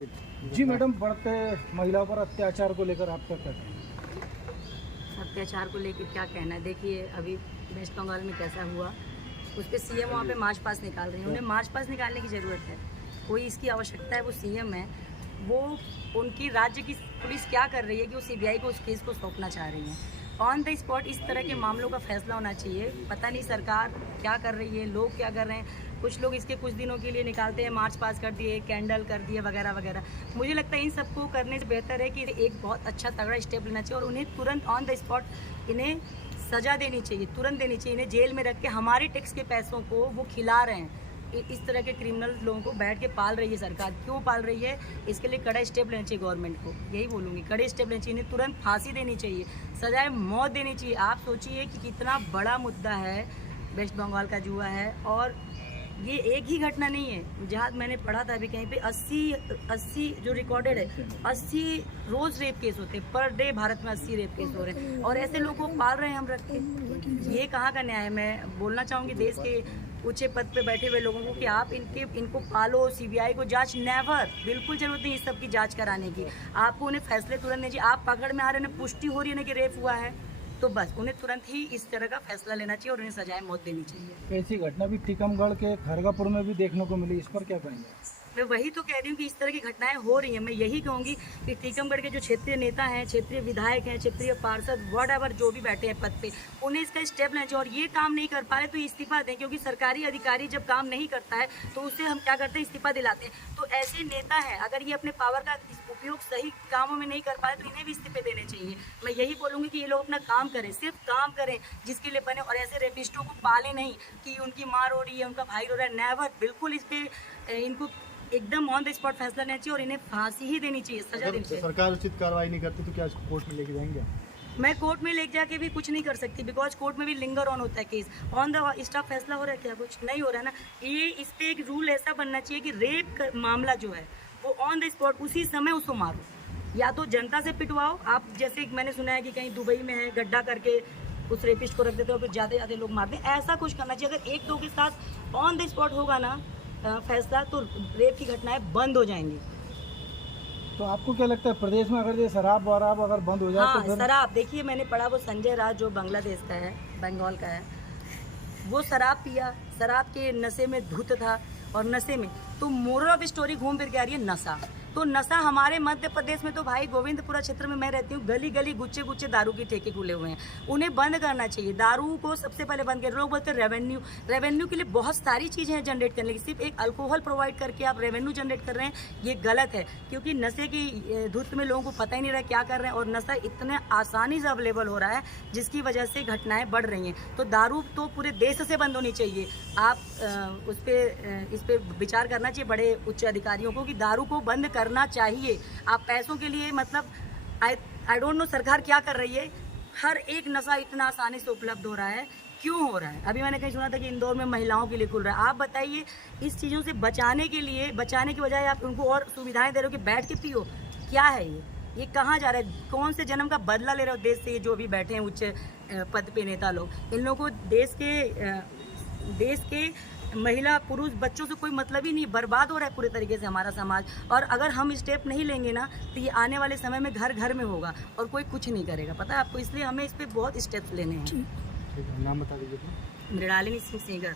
जी madam, बढ़ते महिलाओं पर अत्याचार को लेकर आपका क्या कहना है? अत्याचार को लेकर क्या कहना है? देखिए, अभी वेस्ट बंगाल में कैसा हुआ, उस पर सीएम वहाँ पे मार्च पास निकाल रही है। उन्हें मार्च पास निकालने की ज़रूरत है, कोई इसकी आवश्यकता है? वो सीएम है, वो उनकी राज्य की पुलिस क्या कर रही है कि वो सीबीआई को उस केस को सौंपना चाह रही है। ऑन द स्पॉट इस तरह के मामलों का फैसला होना चाहिए। पता नहीं सरकार क्या कर रही है, लोग क्या कर रहे हैं। कुछ लोग इसके कुछ दिनों के लिए निकालते हैं, मार्च पास कर दिए, कैंडल कर दिए वगैरह वगैरह। मुझे लगता है इन सबको करने से बेहतर है कि एक बहुत अच्छा तगड़ा स्टेप लेना चाहिए और उन्हें तुरंत ऑन द स्पॉट इन्हें सज़ा देनी चाहिए, तुरंत देनी चाहिए। इन्हें जेल में रख के हमारे टैक्स के पैसों को वो खिला रहे हैं। इस तरह के क्रिमिनल लोगों को बैठ के पाल रही है सरकार। क्यों पाल रही है? इसके लिए कड़ा स्टेप लेना चाहिए गवर्नमेंट को। यही बोलूँगी, कड़े स्टेप लेना चाहिए। इन्हें तुरंत फांसी देनी चाहिए, सजाए मौत देनी चाहिए। आप सोचिए कि कितना बड़ा मुद्दा है वेस्ट बंगाल का जुआ है, और ये एक ही घटना नहीं है। जहाँ मैंने पढ़ा था अभी कहीं पे 80 जो रिकॉर्डेड है, 80 रोज रेप केस होते हैं पर डे। भारत में 80 रेप केस हो रहे हैं और ऐसे लोगों को पाल रहे हैं हम रख के। ये कहाँ का न्याय है? मैं बोलना चाहूँगी देश के ऊंचे पद पे बैठे हुए लोगों को कि आप इनको पालो। सीबीआई को जांच नेवर, बिल्कुल जरूरत नहीं इस सब की जांच कराने की। आपको उन्हें फैसले तुरंत नहीं चाहिए। आप पकड़ में आ रहे हैं, पुष्टि हो रही है ना कि रेप हुआ है, तो बस उन्हें तुरंत ही इस तरह का फैसला लेना चाहिए और उन्हें सजाए मौत देनी चाहिए। ऐसी घटना भी टीकमगढ़ के खरगापुर में भी देखने को मिली, इस पर क्या कहेंगे? मैं वही तो कह रही हूँ कि इस तरह की घटनाएं हो रही हैं। मैं यही कहूँगी कि टीकमगढ़ के जो क्षेत्रीय नेता हैं, क्षेत्रीय विधायक हैं, क्षेत्रीय पार्षद, व्हाटएवर जो भी बैठे हैं पद पे, उन्हें इसका स्टेप लेना चाहिए। और ये काम नहीं कर पा रहे तो इस्तीफा दें, क्योंकि सरकारी अधिकारी जब काम नहीं करता है तो उससे हम क्या करते हैं? इस्तीफा दिलाते हैं। तो ऐसे नेता हैं, अगर ये अपने पावर का उपयोग सही कामों में नहीं कर पा रहे तो इन्हें भी इस्तीफे देने चाहिए। मैं यही बोलूँगी कि ये लोग अपना काम करें, सिर्फ काम करें जिसके लिए बने, और ऐसे रेपिस्टों को पाले नहीं कि उनकी माँ रो रही है, उनका भाई रो रहा है। नेवर, बिल्कुल इस पर इनको एकदम ऑन द स्पॉट फैसला लेना चाहिए और इन्हें फांसी ही देनी चाहिए, सजा देनी चाहिए। सरकार उचित कार्रवाई नहीं करती तो क्या इसको कोर्ट में लेके जाएंगे? मैं कोर्ट में लेके जाके भी कुछ नहीं कर सकती, बिकॉज कोर्ट में भी लिंगर ऑन होता है केस। ऑन द स्टॉप फैसला हो रहा है क्या? कुछ नहीं हो रहा है ना। ये इस पे एक रूल ऐसा बनना चाहिए कि रेप का मामला जो है वो ऑन द स्पॉट उसी समय उसको मारो, या तो जनता से पिटवाओ। आप जैसे मैंने सुना है कि कहीं दुबई में है, गड्ढा करके उस रेपिस्ट को रख देते हो, फिर जाते जाते लोग मारते हैं। ऐसा कुछ करना चाहिए। अगर एक दो के साथ ऑन द स्पॉट होगा ना फैसला, तो रेप की घटनाएं बंद हो जाएंगी। तो आपको क्या लगता है प्रदेश में अगर ये शराब वराब अगर बंद हो जाए हाँ, तो फिर? शराब, देखिए मैंने पढ़ा वो संजय राज जो बांग्लादेश का है, बंगाल का है, वो शराब पिया, शराब के नशे में धुत था, और नशे में तो मोरल ऑफ स्टोरी घूम फिर के आ रही है नशा। तो नशा हमारे मध्य प्रदेश में तो भाई गोविंदपुरा क्षेत्र में मैं रहती हूँ, गली गली गुच्छे गुच्छे दारू के ठेके खुले हुए हैं। उन्हें बंद करना चाहिए। दारू को सबसे पहले बंद कर। लोग बोलते हैं रेवेन्यू के लिए बहुत सारी चीज़ें हैं जनरेट करने की, सिर्फ एक अल्कोहल प्रोवाइड करके आप रेवेन्यू जनरेट कर रहे हैं, ये गलत है। क्योंकि नशे की धुत में लोगों को पता ही नहीं रहा क्या कर रहे हैं, और नशा इतने आसानी से अवेलेबल हो रहा है जिसकी वजह से घटनाएं बढ़ रही हैं। तो दारू तो पूरे देश से बंद होनी चाहिए। आप इस पे विचार करना चाहिए बड़े उच्च अधिकारियों को कि दारू को बंद करना चाहिए। आप पैसों के लिए, मतलब आई डोंट नो सरकार क्या कर रही है। हर एक नशा इतना आसानी से उपलब्ध हो रहा है, क्यों हो रहा है? अभी मैंने कहीं सुना था कि इंदौर में महिलाओं के लिए खुल रहा है। आप बताइए, इस चीज़ों से बचाने की बजाय आप उनको और सुविधाएं दे रहे हो कि बैठ के पियो। क्या है ये कहाँ जा रहा है? कौन से जन्म का बदला ले रहे हो देश से? ये जो भी बैठे हैं उच्च पद पे नेता लोग, इन लोगों को देश के महिला पुरुष बच्चों से कोई मतलब ही नहीं। बर्बाद हो रहा है पूरे तरीके से हमारा समाज। और अगर हम स्टेप नहीं लेंगे ना तो ये आने वाले समय में घर घर में होगा और कोई कुछ नहीं करेगा, पता है आपको। इसलिए हमें इस पर बहुत स्टेप्स लेने हैं। ठीक है, नाम बता दीजिए। मृणालिनी सिंह सीगर।